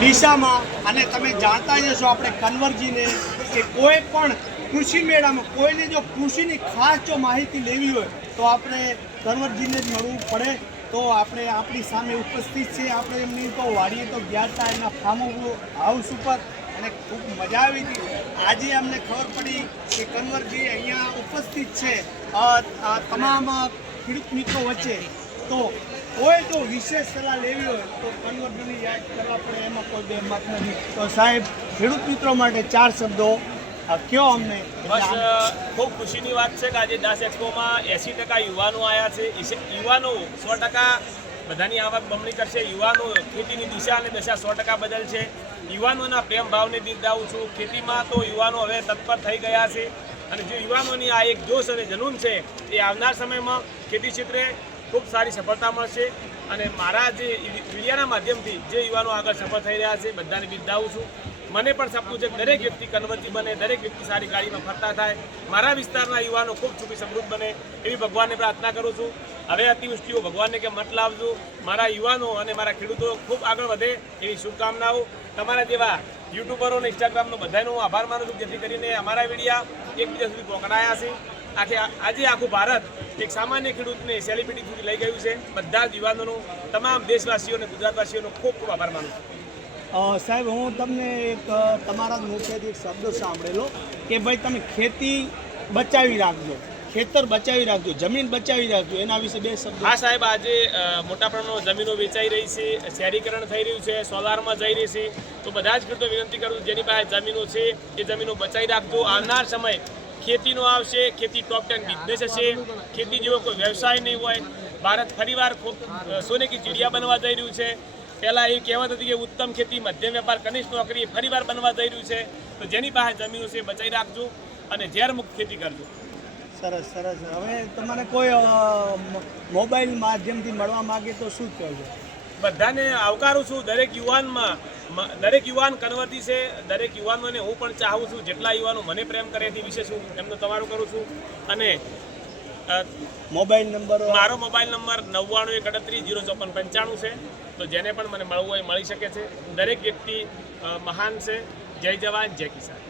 દિશામાં અને તમે જાણતા જ હશો આપણે કન્વરજીને કે કોઈ પણ કૃષિ મેળામાં કોઈને જો કૃષિની ખાસ જો માહિતી લેવી હોય તો આપણે કન્વરજીને જ મળવું પડે. તો આપણે આપણી સામે ઉપસ્થિત છે. આપણે એમની તો વાડીએ તો ગયા હતા એમના ફાર્મ હાઉસ ઉપર અને ખૂબ મજા આવી હતી. આજે અમને ખબર પડી કે કન્વરજી અહીંયા ઉપસ્થિત છે તમામ ખેડૂત મિત્રો વચ્ચે. તો કોઈ તો વિશેષ સલાહ લેવી હોય તો કન્વરજીને યાદ કરવા પડે, એમાં કોઈ બે મત નથી. તો સાહેબ, ખેડૂત મિત્રો માટે 4 શબ્દો કયો અમને. બસ ખૂબ ખુશીની વાત છે કે આજે દાસ એક્સપોમાં 80% યુવાનો આવ્યા છે. યુવાનો 100% બધાની આવક બમણી કરશે. યુવાનો ખેતીની દિશા અને દશા 100% બદલશે. યુવાનોના પ્રેમ ભાવને બિરદાવું છું. ખેતીમાં તો યુવાનો હવે તત્પર થઈ ગયા છે અને જે યુવાનોની આ એક જોશ અને જનૂન છે એ આવનાર સમયમાં ખેતી ક્ષેત્રે ખૂબ સારી સફળતા મળશે. અને મારા જે મીડિયાના માધ્યમથી જે યુવાનો આગળ સફળ થઈ રહ્યા છે બધાને બિરદાવું છું. મને પણ સપનું છે કે દરેક વ્યક્તિ કન્વરજી બને, દરેક વ્યક્તિ સારી ગાડીમાં ફરતા થાય, મારા વિસ્તારના યુવાનો ખૂબ સુખી સમૃદ્ધ બને એવી ભગવાનને પ્રાર્થના કરું છું. હવે અતિવૃષ્ટિઓ ભગવાનને કે મત લાવજો. મારા યુવાનો અને મારા ખેડૂતો ખૂબ આગળ વધે એવી શુભકામનાઓ. તમારા જેવા યુટ્યુબરો અને ઇન્સ્ટાગ્રામનો બધાનો હું આભાર માનું છું, જેથી કરીને અમારા વિડીયા એકબીજા સુધી પહોંચાડ્યા છે. આજે આખું ભારત એક સામાન્ય ખેડૂતને સેલિબ્રિટી સુધી લઈ ગયું છે. બધા જ યુવાનોનો, તમામ દેશવાસીઓ અને ગુજરાતવાસીઓનો ખૂબ ખૂબ આભાર માનું છું. સાહેબ, હું તમને એક તમારા મુખેથી એક શબ્દ સાંભળેલો કે ભાઈ તમે ખેતી બચાવી રાખજો, ખેતર બચાવી રાખજો, જમીન બચાવી રાખજો, એના વિશે 2 શબ્દ. હા સાહેબ, આજે મોટા પ્રમાણમાં જમીનો વેચાઈ રહી છે, શહેરીકરણ થઈ રહ્યું છે, સોલારમાં જઈ રહી છે. તો બધા જ ખેડૂતો વિનંતી કરું છું જેની પાસે જમીનો છે એ જમીનો બચાવી રાખજો. આવનાર સમય ખેતીનો આવશે. ખેતી ટોપ 10 બિઝનેસ હશે. ખેતી જેવો કોઈ વ્યવસાય નહીં હોય. ભારત ફરીવાર ખૂબ સોને કી ચીડિયા બનવા જઈ રહ્યું છે. પહેલાં એ કહેવત હતી કે ઉત્તમ ખેતી, મધ્યમ વેપાર, કનિષ્ઠ નોકરી ફરીવાર બનવા જઈ રહ્યું છે. તો જેની પાસે જમીનો છે બચાવી રાખજો અને ઝેરમુક્ત ખેતી કરજો. સરસ સરસ. હવે તમારે કોઈ મોબાઈલ માધ્યમથી મળવા માગે તો શું કહેજો? બધાને આવકારું છું. દરેક યુવાન કન્વરજી છે. દરેક યુવાનોને હું પણ ચાહું છું જેટલા યુવાનો મને પ્રેમ કરે એથી વિશેષ હું એમનો તમારું કરું છું. અને મોબાઈલ નંબર? મારો મોબાઈલ નંબર 99130495 છે. તો જેને પણ મને મળવું હોય મળી શકે છે. દરેક વ્યક્તિ મહાન છે. જય જવાન, જય કિસાન.